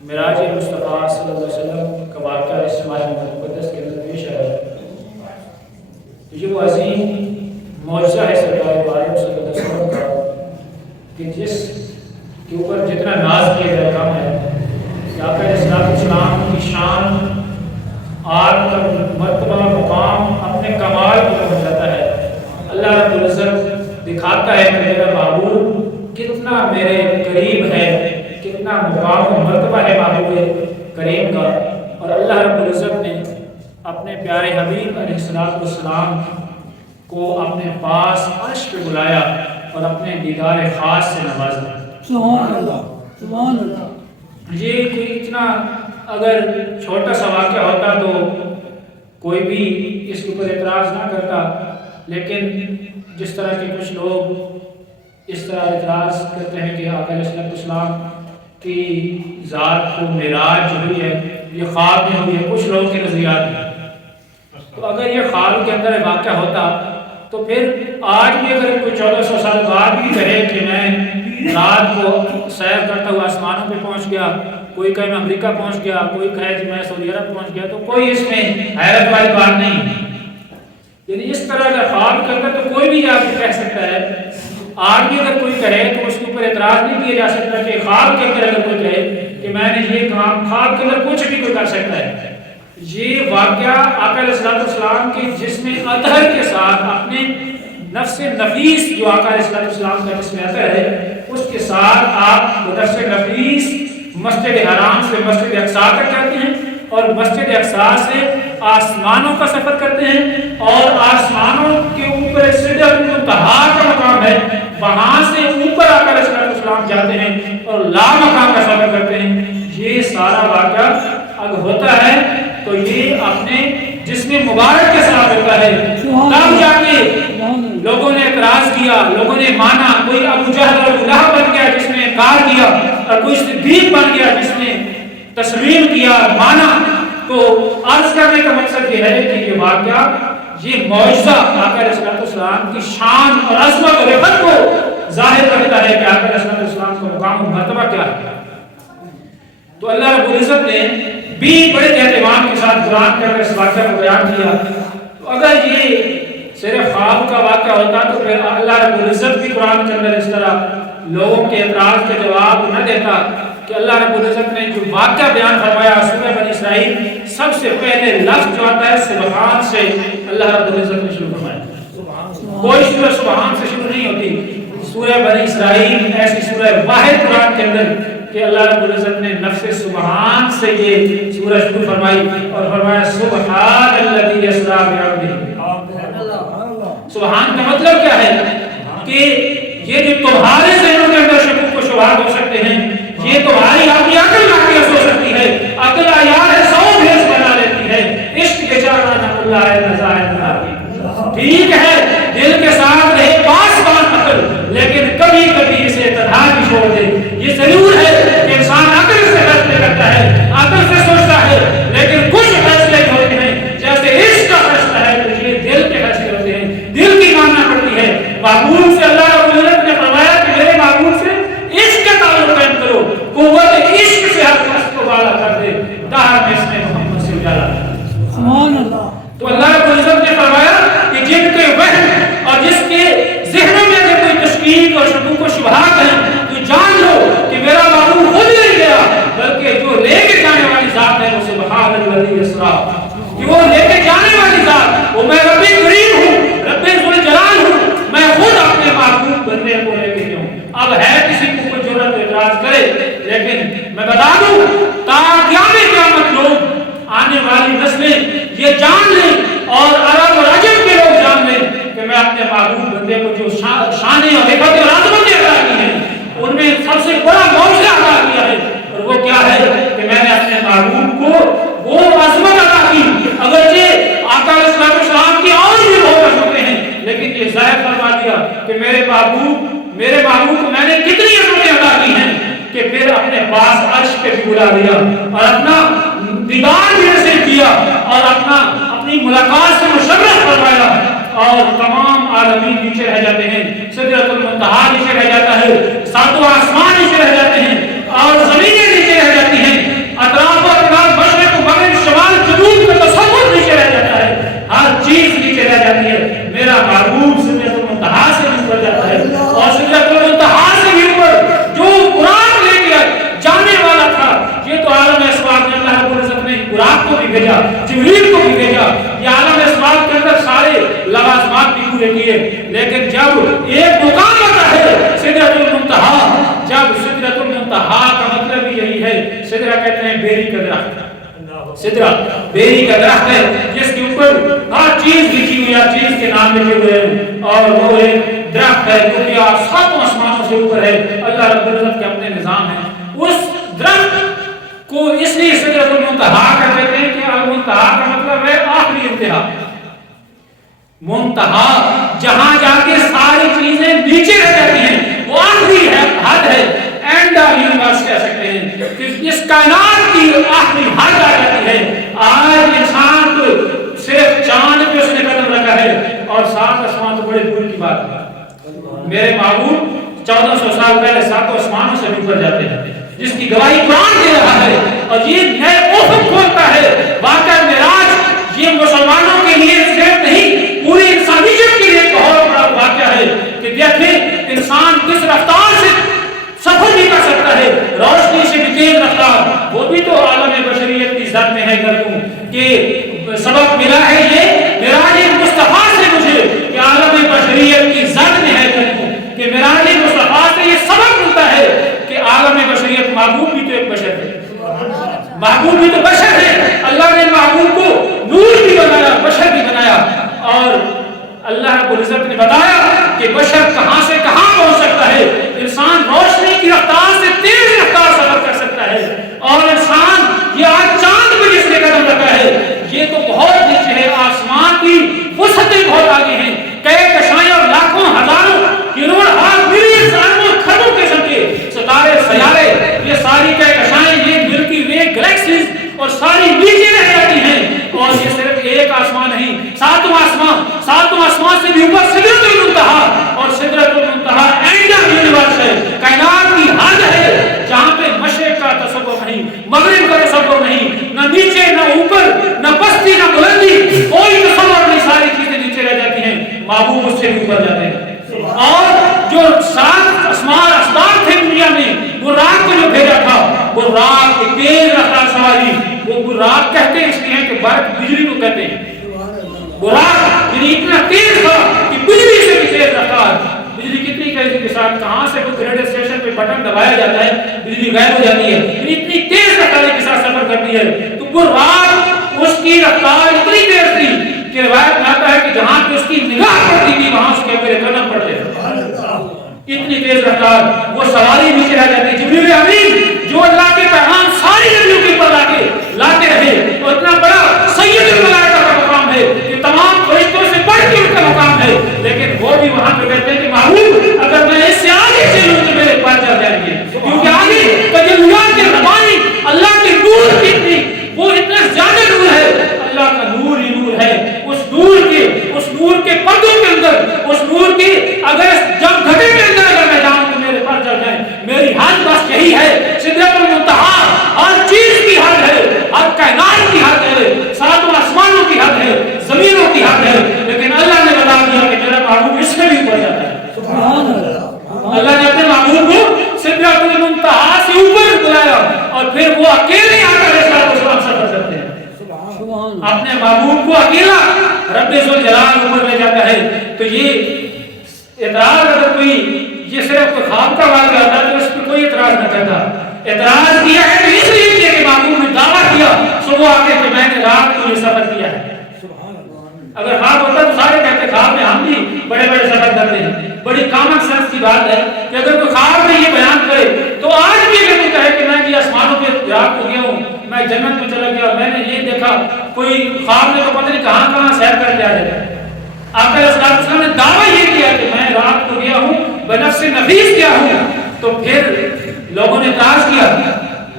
معراج مصطفیٰ صلی اللہ علیہ وسلم کا واقعہ اس ماہ مقدس کے اندر پیش آیا ہے۔ یہ وہ عظیم معجزہ ہے سرکار دو عالم صلی اللہ علیہ وسلم کا کہ جس کے اوپر جتنا ناز کیا گیا کام ہے کہ آقا علیہ السلام کی شان آج کا مرتبہ مقام اپنے کمال کو پہنچ جاتا ہے۔ اللہ رب العزت دکھاتا ہے کہ میرا محبوب کتنا میرے قریب ہے، کتنا مقام و مرتبہ ہے محبوب کریم کا۔ اور اللہ رب العزت نے اپنے پیارے حبیب علیہ السلام کو اپنے پاس عرش پہ بلایا اور اپنے دیدار خاص سے نوازا۔ سبحان اللہ، سبحان اللہ۔ یہ کوئی اتنا اگر چھوٹا سا واقعہ ہوتا تو کوئی بھی اس کے اوپر اعتراض نہ کرتا، لیکن جس طرح کے کچھ لوگ اس طرح اعتراض کرتے ہیں کہ آقا علیہ السلام کی ذات کو معراج جو ہوئی ہے یہ خواب میں ہوئی ہے، کچھ لوگوں کے نظریات ہیں۔ تو اگر یہ خواب کے اندر واقعہ ہوتا تو پھر آج بھی اگر کوئی 1400 سال بعد بھی کہے کہ میں رات کو سیر کرتا ہوا آسمانوں پہ پہنچ گیا، کوئی کہے میں امریکہ پہنچ گیا، کوئی کہے کہ میں سعودی عرب پہنچ گیا، تو کوئی اس میں حیرت والی بات نہیں۔ یعنی اس طرح کا خواب کے اندر تو کوئی بھی جا کے کہہ سکتا ہے۔ آج بھی اگر کوئی کہے تو اس کے اوپر اعتراض نہیں کیا جا سکتا کہ خواب کے اندر اگر کوئی کہے کہ میں نے یہ کام، خواب کے اندر کچھ بھی کوئی کر سکتا ہے۔ یہ واقعہ آقا علیہ السلام کے جسم اطہر کے ساتھ اپنے نفس نفیس جو آقا علیہ السلام کا جسم اطہر ہے اس کے ساتھ آپ نفس نفیس مسجد حرام سے مسجد اقصیٰ تک جاتے ہیں اور مسجد اقصیٰ سے آسمانوں کا سفر کرتے ہیں اور آسمانوں کے اوپر سدرۃ المنتہا کا مقام ہے، وہاں سے اوپر آقا علیہ السلام جاتے ہیں اور لا مقام کا سفر کرتے ہیں۔ یہ سارا واقعہ اگر ہوتا ہے تو یہ اپنے جسم مبارک کے ساتھ ہوتا ہے۔ تب جا کے لوگوں نے اعتراض کیا، لوگوں نے مانا، کوئی ابو جہل اور ابو لہب بن گیا جس نے انکار کیا اور کوئی صدیق بن گیا جس نے تسلیم کیا، مانا۔ تو عرض کرنے کا مقصد یہ ہے کہ یہ واقعہ، یہ معجزہ آقا علیہ السلام کی شان اور عظمت اور رفعت کو ظاہر کرتا ہے کہ آقا علیہ السلام کا مقام و مرتبہ کیا ہے۔ تو اللہ رب العزت نے بھی بڑے اہتمام کے ساتھ قرآن کے اندر اس واقعہ کو بیان کیا۔ تو اگر یہ صرف خواب کا واقعہ ہوتا تو پھر اللہ رب العزت بھی قرآن کے اندر اس طرح لوگوں کے اعتراض کے جواب نہ دیتا کہ اللہ رب العزت نے جو واقعہ بیان فرمایا سورہ بنی اسرائیل، سب سے پہلے لفظ جو آتا ہے سبحان سے اللہ رب العزت نے شروع فرمایا۔ کوئی سورہ سبحان سے شروع نہیں ہوتی۔ سورہ بنی اسرائیل ایسی سورہ واحد قرآن کے اندر کہ اللہ رب العزت نے نفس سبحان سے یہ سورہ شروع فرمائی اور فرمایا سبحان الذی اسری بعبدہ۔ سبحان کا مطلب کیا ہے کہ یہ جو تمہارے ذہنوں کے اندر شکوک و شبہات ہو سکتے ہیں، یہ تمہاری اپنی عقل ناقص ہو سکتی ہے، عقل عیار ہے، 100 بھیس بنا لیتی ہے، عشق کے چارہ نہ اللہ ہے نظائر نہ۔ ٹھیک ہے دل کے ساتھ رہے پاسبان عقل، لیکن کبھی کبھی اسے تنہا بھی چھوڑ دے۔ یہ ضرور ہے کہ انسان عقل سے فیصلے کرتا ہے، عقل سے سوچتا ہے، لیکن کچھ فیصلے ہوتے ہیں جیسے عشق کا فیصلہ ہے تو یہ دل کے فیصلے ہوتے ہیں، دل کی ماننا پڑتی ہے۔ محبوب سے اللہ رب العزت نے فرمایا کہ میرے محبوب سے عشق کا تعلق قائم کرو، قوت عشق سے ہر کس کو بالا کر دے، دہر میں اس نے محمد سے اجالا۔ سبحان اللہ۔ تو اللہ رب العزت نے فرمایا کہ جن کے وہم اور جس کے ذہنوں میں اگر کوئی تشکیک اور شکوک و شبہات ہیں تو جان لو کہ میرا معبود خود نہیں گیا بلکہ جو لے کے جانے والی ذات ہے وہ سبحان الذی اسری، کہ وہ لے کے جانے والی ذات، وہ میں رب کریم ہوں، رب ذوالجلال ہوں، میں خود اپنے معبود بننے کو لے کے ہوں۔ اب ہے کسی کو کوئی جرأت اعتراض کرے، لیکن میں بتا دوں تا قیام قیامت لوگ، آنے والی نسلیں یہ جان لیں اور عرب اور عجم کے لوگ جان لیں کہ میں اپنے معبود بندے کو جو شانیں اور حکمت اور عظمت عطا کی ہیں ان میں سب سے بڑا معجزہ عطا کیا ہے، اور وہ کیا ہے کہ میں نے اپنے معبود کو وہ عظمت عطا کی۔ اگرچہ آقا علیہ السلام کی اور بھی بہت عظمتیں ہیں، لیکن یہ ظاہر فرما دیا کہ میرے محبوب کو میں نے کتنی عظمتیں عطا کی ہیں کہ پھر اپنے پاس عرش پہ بھی بلا لیا اور اپنا دیدار بھی نصیب کیا اور اپنی ملاقات سے مشرف فرمایا، اور تمام عالمین نیچے رہ جاتے ہیں، سدرۃ المنتہا نیچے رہ جاتا ہے، ساتوں آسمان نیچے رہ جاتے ہیں اور زمینیں نیچے رہ جاتی ہیں، भेजा, जिब्रील को भी भेजा, ये आलम अस्मात के अंदर सारे लवाज़मात भी पूरे किए, लेकिन जब एक मुकाम आता है सिदरतुल मुंतहा, जब सिदरतुल मुंतहा का मतलब ही यही है, सिदरा कहते हैं बेरी का दरख्त, सिदरा बेरी का दरख्त है जिसके ऊपर हर चीज लिखी हुई है, हर चीज के नाम लिखे हुए हैं, और वो एक दरख्त है जो कि सातों आसमानों से ऊपर है, अल्लाह रब्बुल इज्जत के अपने निजाम है। उस दरख्त को इसलिए सिदरतुल मुंतहा कहते हैं कि अल मुंतहा का मतलब है आखिरी इंतहा, मुंतहा जहां जाके सारी चीजें नीचे रह जाती हैं, वो आखिरी है, हद है, एंड ऑफ यूनिवर्स कह सकते हैं कि इस कायनात की आखिरी हद आ जाती है। आज इंसान तो सिर्फ चांद पे उसने कदम रखा है और सात आसमान तो बड़े दूर की बात है। मेरे महबूब 1400 साल पहले सातों आसमानों से ऊपर जाते हैं, जिसकी गवाही कुरान दे रहा है, और ये नए उफ़क़ खोलता है। वाक़या मेराज ये मुसलमानों के लिए सिर्फ नहीं, पूरी इंसानियत के लिए एक बहुत बड़ा वाक़या है कि देखें इंसान किस रफ्तार से सफर भी कर सकता है, रोशनी से भी तेज रफ्तार, वो भी तो आलम बशरियत की ज़द में है। करूं कि सबक मिला है ये मेराज मुस्तफा से मुझे कि आलम बशरियत की ज़द में है, करूं कि मेराज मुस्तफा से ये सबक मिलता है कि आलम बशरियत, महबूब भी तो एक बशर है, महबूब भी तो बशर है। अल्लाह ने महबूब को नूर भी बनाया, बशर भी बनाया, और अल्लाह रब्बुल इज्जत ने बताया कि बशर कहां से कहां पहुंच सकता है। इंसान रोशनी की रफ्तार से तेज रफ्तार सफर कर सकता है, और इंसान ये आज चांद पे जिसने कदम रखा है ये तो बहुत नीचे है, आसमान की वसअतें बहुत आगे हैं, कई कशाएं और लाखों हजारों करोड़ मिलियन अरबों खरबों किस्म के सितारे सयारे, ये सारी कई कशाएं, ये मिल्की वे गैलेक्सीज और सारी नीचे रह जाती हैं, और ये सिर्फ एक आसमान नहीं, सातों आसमान से भी ऊपर सिदरतुल मुंतहा, और सिदरतुल मुंतहा एंड ऑफ यूनिवर्स है, कायनात की हद है, जहां पे मशरिक का तसव्वुर नहीं, मगरिब का तसव्वुर नहीं, न नीचे न ऊपर, न पस्ती न बुलंदी, कोई तसव्वुर नहीं, सारी चीजें नीचे रह जाती हैं, महबूब उससे भी ऊपर जाते हैं। और जो सात आसमान थे दुनिया में, वो रात को जो भेजा था, वो रात की तेज रफ्तार सवारी, वो रात कहते हैं इसलिए कि बर्फ बिजली को कहते हैं, वो रात इतना तेज था कि बिजली से भी तेज रफ्तार, बिजली कितनी तेजी के साथ कहां से कोई ग्रेड स्टेशन पे बटन दबाया जाता है, बिजली गायब हो जाती है, इतनी तेज रफ्तार के साथ सफर करती है। तो वो रात उसकी रफ्तार इतनी तेज थी कि रिवायत में आता है कि जहां पे उसकी निगाह पड़ती थी वहां उसके मेरे कदम पड़ते थे, इतनी तेज रफ्तार, वो सवारी नीचे रह जाती। जिब्रील अमीन जो अल्लाह के पैगाम सारी नबियों के ऊपर लाते रहे, और इतना बड़ा सैयदुल मलाइका का मुकाम है कि तमाम फरिश्तों से बढ़ के उनका मुकाम है, लेकिन वो भी वहां पे कहते हैं कि महबूब अगर मैं इससे आगे चलूं तो मेरे पार चल जाएंगे, क्योंकि आगे तजल्लुआत के रबानी अल्लाह के नूर कितनी, वो इतना ज्यादा नूर है, अल्लाह का नूर ही नूर है। उस नूर के पर्दों के अंदर, उस नूर की अगर जब घटे के अंदर अगर मैं जाऊं तो मेरे पार चल जाए, मेरी हद बस यही है, सिदरतुल मुंतहा हर चीज की हद है, हर कायनात की हद है, सातों आसमानों की हद है, जमीनों की हद है, लेकिन अल्लाह ने बता दिया कि मेरा महबूब इससे भी ऊपर जाता है। सुभान अल्लाह, अल्लाह ने अपने महबूब को सिदरतुल मुंतहा से ऊपर बुलाया, और फिर वो अकेले आकर सफर करते हैं, अपने महबूब को अकेला रब्बे ज़ुल जलाल ऊपर ले जाता है। तो ये एतराज अगर कोई, ये सिर्फ कोई ख्वाब का वाक़या होता है तो इस पर कोई एतराज न करता, एतराज किया है तो इसलिए किया कि महबूब ने दावा किया सुबह आके कि मैंने रात को ये सफर किया है। अगर ख्वाब होता तो सारे कहते ख्वाब में हम भी बड़े बड़े सफर करते हैं। बड़ी कॉमन सेंस की बात है कि अगर कोई ख्वाब में ये बयान करे तो आज भी अगर कोई कहे कि मैं ये आसमानों पे रात को गया हूँ, मैं जन्नत में चला गया, मैंने ये देखा, कोई ख्वाब में तो पता नहीं कहां कहां सैर करके आ जाता है। आका अलैहिस्सलाम ने दावा ये किया कि मैं रात को गया हूं, बनफ्से नफीस गया हूं, तो फिर लोगों ने इतराज किया,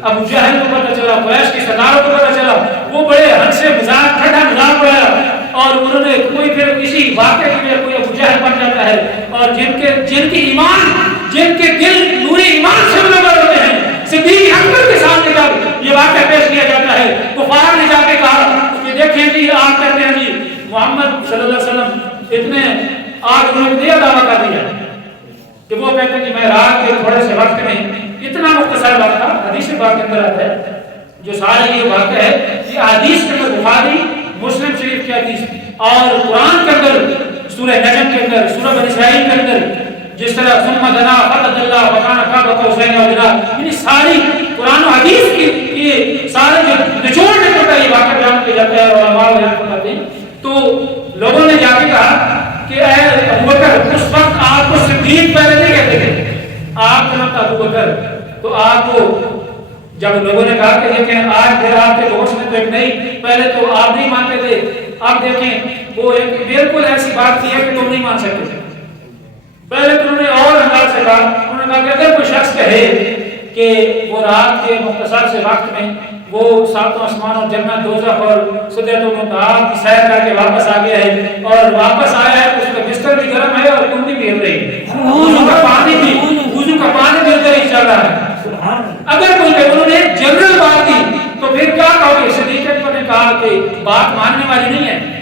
अबू जहल को पता चला, कुरैश के सरदारों को पता चला, वो बड़े हंसे मजाक ठट्ठा मजाक उड़ाया, और उन्होंने कोई फिर किसी वाक़े में कोई अबू जहल बन जाता है, और जिनके दिल नूरे ईमान से मुनव्वर होते हैं, सिद्दीक़ अकबर के सामने जब ये वाक़या पेश किया जाता है, कुफार ने जाके कहा कि देखें जी, आप कहते हैं जी मोहम्मद सल्लल्लाहु अलैहि वसल्लम इतने, आज उन्होंने ये दावा कर दिया कि वो कहते हैं कि मैं रात के थोड़े से वक्त में, इतना मुख्तसर वक्त था, हदीस पाक के अंदर आता है جو سارا یہ واقعہ ہے یہ حدیث کے اندر بخاری مسلم شریف کی حدیث اور قرآن کے اندر سورہ نجم کے اندر سورہ بنی اسرائیل کے اندر جس طرح ثم دنا فتدلى وكان قاب قوسين او ادنى یعنی ساری قرآن و حدیث کی یہ سارے جو نچوڑ نکلتا ہے یہ واقعہ بیان کیا جاتا ہے اور علماء بیان کرتے ہیں. تو لوگوں نے جا کے کہا کہ اے ابوبکر اس وقت آپ کو صدیق پہلے نہیں کہتے تھے آپ کا نام تھا ابوبکر. تو آپ کو جب لوگوں نے کہا کہ دیکھیں آج پھر آپ کے دوست نے تو ایک نہیں پہلے تو آپ نہیں مانتے تھے آپ دیکھیں وہ ایک بالکل ایسی بات کی ہے کہ تم نہیں مان سکتے تھے. پہلے تو انہوں نے اور انداز سے کہا انہوں نے کہا کہ اگر کوئی شخص کہے کہ وہ رات کے مختصر سے وقت میں وہ ساتوں آسمان اور جنت دوزخ اور سدرۃ المنتہا کی سیر کر کے واپس آ گیا ہے اور واپس آیا ہے اس کا بستر بھی گرم ہے اور کنڈی بھی ہل رہی ہے وضو کا پانی بھی ادھر ہی چل رہا ہے. اگر کوئی کہ انہوں نے جنرل بات کی تو پھر کیا کہو گے؟ صدیق اکبر نے کہا کہ بات ماننے والی نہیں ہے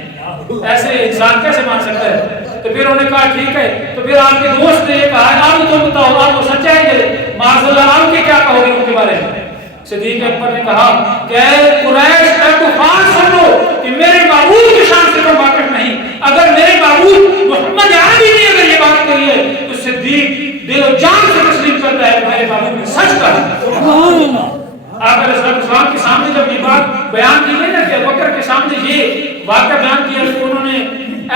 ایسے انسان کیسے مان سکتا ہے. تو پھر انہوں نے کہا ٹھیک ہے. تو پھر آپ کے دوست نے یہ کہا آپ تو بتاؤ آپ کو سچائی دے معاذ اللہ آپ کے کیا کہو گے ان کے بارے میں؟ صدیق اکبر نے کہا کہ قریش اے طوفان سن لو کہ میرے معبود کی شان سے تم واقف نہیں. اگر میرے معبود محمد عربی نے اگر یہ بات کہی ہے تو صدیق دل و جان سے تسلیم کرتا ہے کہ میرے معبود نے سچ کہا. آپ علیہ السلام کے سامنے جب یہ بات بیان کی گئی نا کہ ابوبکر کے سامنے یہ واقعہ بیان کیا تو انہوں نے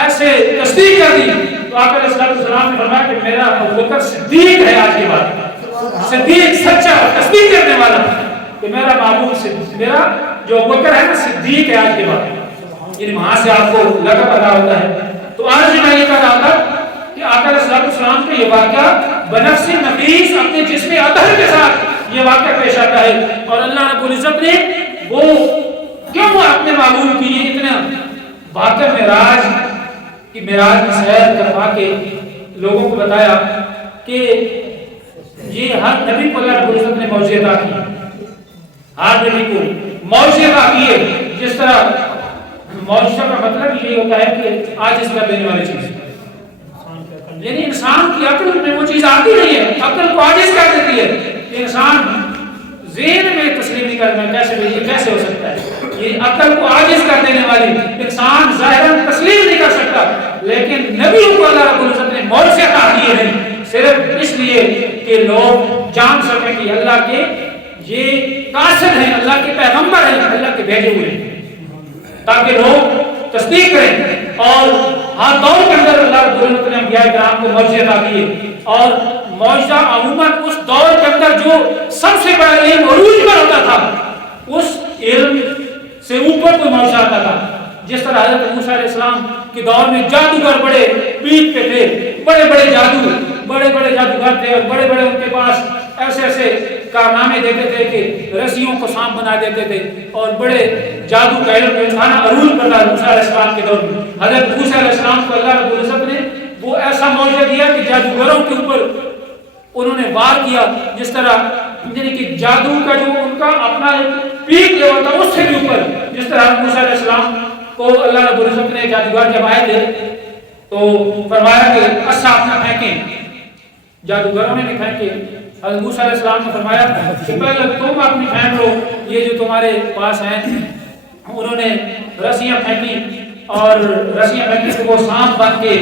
ایسے تصدیق کر دی. تو آپ علیہ السلام نے فرمایا کہ میرا ابوبکر صدیق ہے آج کے بعد صدیق سچا تصدیق کرنے والا کہ میرا معبود میرا جو ابوبکر ہے نا صدیق ہے آج کے بعد. یعنی وہاں سے آپ کو لقب ادا ہوتا ہے. تو آج میں یہ کہہ رہا تھا کہ آقا علیہ السلام کا یہ واقعہ بنفس نفیس اپنے جسم اطہر کے ساتھ یہ واقعہ پیش آتا ہے اور اللہ رب العزت نے وہ کیوں اپنے معبود کی یہ اتنا واقعہ معراج کی سیر کروا کے لوگوں کو بتایا کہ یہ ہر نبی کو اللہ رب العزت نے معجزہ عطا کی. ہر نبی کو معجزہ عطا کی ہے. جس طرح معجزہ کا مطلب یہ ہوتا ہے کہ عاجز کر دینے والی چیز یعنی انسان کی عقل میں وہ چیز آتی نہیں ہے عقل کو عاجز کر دیتی ہے. انسان ذہن میں تسلیم نہیں کرتا کیسے ہو سکتا ہے یہ عقل کو عاجز کر دینے والی انسان ظاہراً تسلیم نہیں کر سکتا. لیکن نبیوں کو اللہ رب العزت نے معجزے عطا کیے ہیں صرف اس لیے کہ لوگ جان سکیں کہ اللہ کے یہ قاصد ہیں اللہ کے پیغمبر ہیں اللہ کے بھیجے ہوئے ہیں تاکہ لوگ تصدیق کریں. اور ہر دور کے اندر اللہ رب العزت نے انبیاء کرام کو معجزے عطا کیے اور معجزہ عموماً اس دور کے اندر جو سب سے بڑا علم عروج پر ہوتا تھا اس علم سے اوپر کوئی معجزہ آتا تھا. جس طرح حضرت موسیٰ علیہ السلام کے دور میں جادوگر بڑے پیٹ پہ تھے بڑے بڑے جادوگر تھے اور بڑے بڑے ان کے پاس ایسے کارنامے دیتے تھے کہ رسیوں کو سانپ بنا دیتے تھے اور بڑے جادو کا علم انسان عروج پر تھا موسیٰ علیہ السلام کے دور میں. حضرت موسیٰ علیہ السلام کو اللہ رب العزت نے وہ ایسا معجزہ دیا کہ جادوگروں کے اوپر انہوں نے وار کیا. جس طرح یعنی کہ جادو کا جو ان کا اپنا پیک لیول تھا اس سے بھی اوپر. جس طرح موسیٰ علیہ السلام کو اللہ رب العزت نے جادوگر جب آئے تھے تو فرمایا کہ عصا اپنا پھینکیں. جادوگروں نے بھی پھینکے. حضرت موسیٰ علیہ السلام نے فرمایا کہ پہلے تم اپنی پھینک لو یہ جو تمہارے پاس ہیں. انہوں نے رسیاں پھینکی اور رسیاں پھینکی تو وہ سانپ بن کے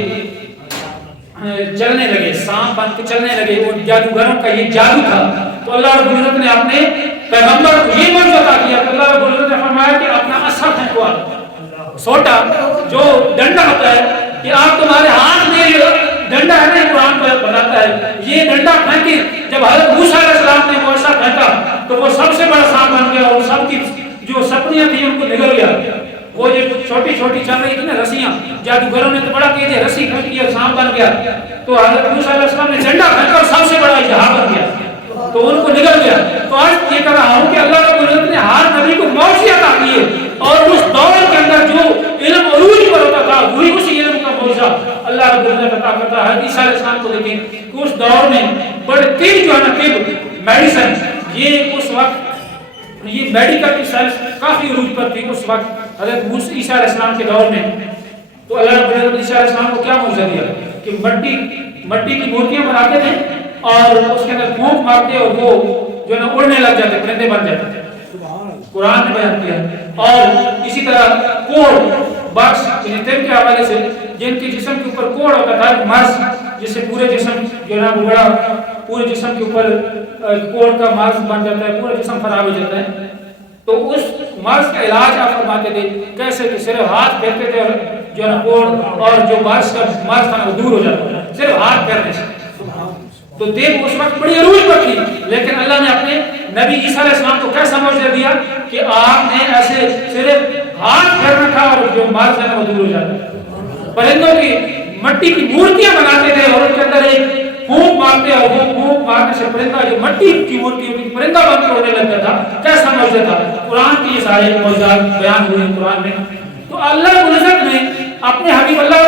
چلنے لگے سانپ بن کے چلنے لگے. وہ جادوگروں کا یہ جادو تھا. تو اللہ رب العزت نے اپنے پیغمبر کو یہ معجزہ عطا کیا کہ اللہ رب العزت نے فرمایا کہ اپنا عصا پھینکو سوٹا جو ڈنڈا ہوتا ہے کہ آپ تمہارے ہاتھ میں ڈنڈا ہے نا قرآن پر بتاتا ہے یہ ڈنڈا پھینکے. جب حضرت موسیٰ علیہ السلام نے وہ عصا پھینکا تو وہ سب سے بڑا سانپ بن گیا اور سب کی جو سپنیاں تھیں ان کو نگل گیا. وہ جو چھوٹی چھوٹی چل رہی تھی نا رسیاں جادوگروں نے تو بڑا کیا تھے رسی پھینکی اور سانپ بن گیا. تو حضرت موسیٰ علیہ السلام نے ڈنڈا پھینکا اور سب سے بڑا اجہا بن گیا تو ان کو نگل گیا. تو آج یہ کہہ رہا ہوں کہ اللہ رب العزت نے ہر نبی کو معجزے عطا کیے اور اس دور کے اندر جو علم عروج پر ہوتا تھا وہی اسی علم کا معجزہ اللہ رب العزت عطا کرتا ہے. عیسیٰ علیہ السلام کو دیکھیں کہ اس دور میں بڑے طب جو ہے نا طب میڈیسن یہ اس وقت یہ میڈیکل کی سائنس کافی عروج پر تھی اس وقت حضرت عیسیٰ علیہ السلام کے دور میں. تو اللہ رب العزت عیسیٰ علیہ السلام کو کیا معجزہ دیا کہ مٹی کی مورتیاں بناتے تھے اور اس کے اندر پھونک مارتے اور وہ جو ہے نا اڑنے لگ جاتے پرندے بن جاتے تھے. कुरान ने बयान किया। और इसी तरह कोड़ बख्श यानी दिल के हवाले से जिनके जिस्म के ऊपर कोड़ होता था, मर्ज जिससे पूरे जिस्म जो ना बड़ा पूरे जिस्म के ऊपर कोड़ का मर्ज बन जाता है, पूरा जिस्म खराब हो जाता है, तो उस मर्ज का इलाज आप फरमाते थे कैसे कि सिर्फ हाथ फेरते थे और जो ना कोड़ और जो मर्ज था वो दूर हो जाता था सिर्फ हाथ फेरने से। तो देव उस वक्त बड़ी अरूज पर थी, लेकिन अल्लाह ने अपने नबी ईसा अलैहिस्सलाम को कैसा मौजूद दिया कि आपने ऐसे सिर्फ हाथ फेरना था और जो मर्ज है वो दूर हो जाता। परिंदों की मट्टी की मूर्तियां बनाते थे और उनके अंदर एक फूंक मारते और वो फूंक मारने से परिंदा जो मट्टी की मूर्ति होती परिंदा बनकर उड़ने लगता था, कैसा मौजूद था। कुरान की ये सारे मौजूदात बयान हुए कुरान में। तो अल्लाह रब्बुल इज्जत ने अपने हबीब अल्लाह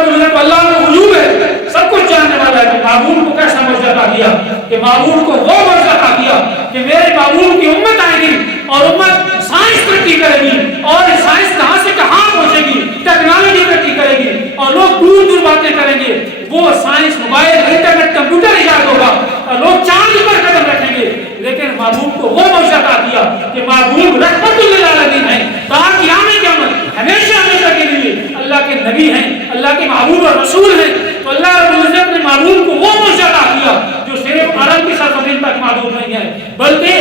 का वजूद है, सब कुछ जानने वाला है कि माबूद को कैसा मौजूदा दिया, कि माबूद को वो मौजूदा दिया कि मेरे माबूद की उम्मत आएगी और उम्मत साइंस तरक्की करेगी और साइंस कहां से कहां पहुंचेगी, टेक्नोलॉजी तरक्की करेगी और लोग दूर दूर बातें करेंगे। वो साइंस मोबाइल इंटरनेट कंप्यूटर इजाद होगा और लोग चांद पर कदम रखेंगे, लेकिन महबूब को वो मौजूदा दिया कि महबूब रहमतुल लिल आलमीन है, ताकि आने क़यामत हमेशा हमेशा के लिए अल्लाह के नबी हैं, अल्लाह के महबूब और रसूल हैं। तो अल्लाह रब्बुल इज्जत ने महबूब को वो मौजूदा दिया जो सिर्फ अरब की सरजमीन तक महबूब नहीं है, बल्कि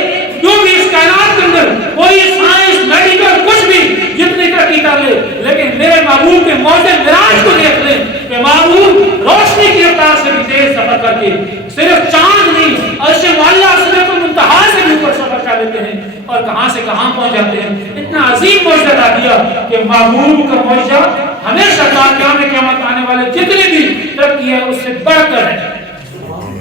जो भी इस कायनात के अंदर कोई साइंस मेडिकल कुछ भी जितनी तरक्की कर ले, लेकिन मेरे महबूब के मौजे मिराज को देख ले कि महबूब रोशनी की रफ्तार से भी तेज सफर करके सिर्फ चांद नहीं अर्शे वाला सिदरतुल मुंतहा से भी ऊपर सफर कर लेते हैं और कहां से कहां पहुंच जाते हैं। इतना अजीम मौजूदा दिया कि महबूब का मौजूदा हमेशा क़यामत आने वाले जितने भी तरक्की है उससे बढ़कर है,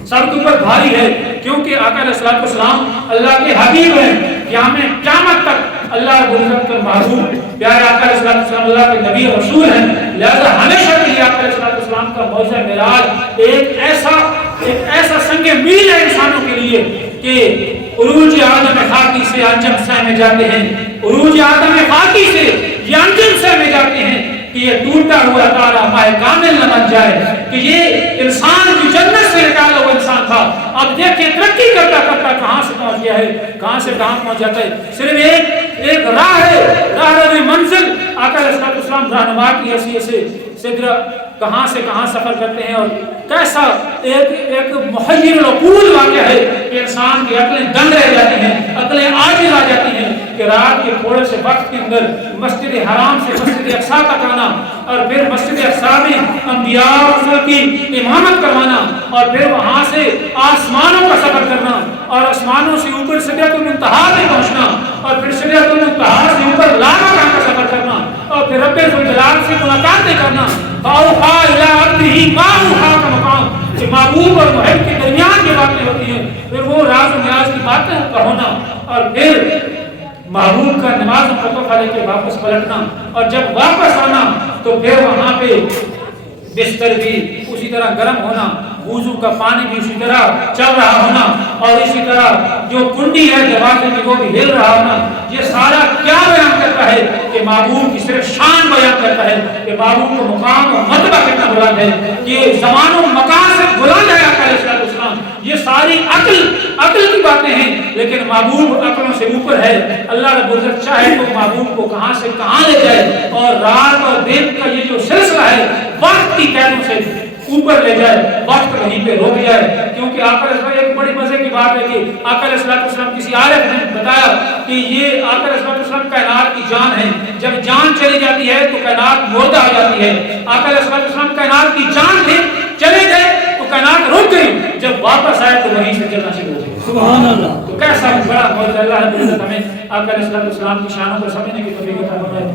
सबके ऊपर भारी है, क्योंकि आका अलैहिस्सलातु वस्सलाम अल्लाह के हबीब हैं। क़यामत तक अल्लाह रब्बुल इज्जत का महबूब प्यारे आका अलैहिस्सलातु वस्सलाम अल्लाह के नबी और रसूल हैं। लिहाजा हमेशा के लिए आका अलैहिस्सलातु वस्सलाम का मौजज़ा मिराज एक ऐसा संगे मील है इंसानों के लिए कि उरूज आदम खाकी से अंजम सह में जाते हैं, उरूज आदम खाकी से ये अंजम सह में जाते हैं कि ये टूटा हुआ तारा माए कामिल न बन जाए, कि ये इंसान की जन्नत से निकाला हुआ इंसान था, अब देखिए तरक्की करता करता कहां से पहुंच गया है, कहां से कहां पहुंच जाता है। सिर्फ एक राह है, राह मंजिल आका अलैहिस्सलातु वस्सलाम रहनुमा की हैसियत से सिदरा कहां से कहां सफर करते हैं और कैसा एक मुहय्यिरुल उकूल वाक़या है कि इंसान की अक्लें दंग रह जाती हैं, अक्लें आजिज़ आ जाती हैं कि रात के थोड़े से वक्त के अंदर मस्जिद हराम से मस्जिद अक्सा तक आना और फिर मस्जिद अक्सा में अंबिया रसूल की इमामत करवाना और फिर वहां से आसमानों का सफर करना और आसमानों से ऊपर सिदरतुल मुंतहा पे पहुंचना और फिर सिदरतुल मुंतहा से ऊपर लामा का सफर करना और फिर रब्बे जुल जलाल से मुलाकात करना और इला अब्दिही मा उहा का मकाम कि महबूब और मुहिब के दरमियान की बातें होती हैं, फिर वो राज और न्याज की बातें का होना और फिर महबूब का नमाज मुतफ़ा लेके वापस पलटना और जब वापस आना तो फिर वहां पे बिस्तर भी उसी तरह गर्म होना, वुजू का पानी भी उसी तरह चल रहा होना और इसी तरह जो कुंडी है दरवाजे की वो भी हिल रहा होना। ये सारा क्या बयान करता है कि महबूब की सिर्फ शान बयान करता है कि महबूब का मुकाम और मर्तबा कितना बुलंद है, कि ज़मानो मकान से बुलंद है आका अलैहिस्सलातु वस्सलाम। ये सारी अक्ल की बातें हैं, लेकिन महबूब अक्लों से ऊपर है। अल्लाह रब्बुल इज्जत चाहे तो महबूब को कहां से कहां ले जाए और रात और दिन का ये जो सिलसिला है वक्त की कैदों से ऊपर ले जाए, वक्त वहीं पे रोक जाए। क्योंकि आका एक बड़ी मजे की बात है कि आका अलैहिस्सलातु वस्सलाम किसी आरिफ ने बताया कि ये आका अलैहिस्सलातु वस्सलाम कायनात की जान है, जब जान चली जाती है तो कायनात मुर्दा हो जाती है। आका अलैहिस्सलातु वस्सलाम कायनात की जान थे, चले गए तो कायनात रुक गई, जब वापस आए तो वहीं से चलना शुरू हो गई। सुभान अल्लाह। तो कैसा बड़ा मौजूद अल्लाह रब्बुल इज्जत हमें आका अलैहिस्सलातु वस्सलाम की शानों को समझने की तौफीक अता फरमाए।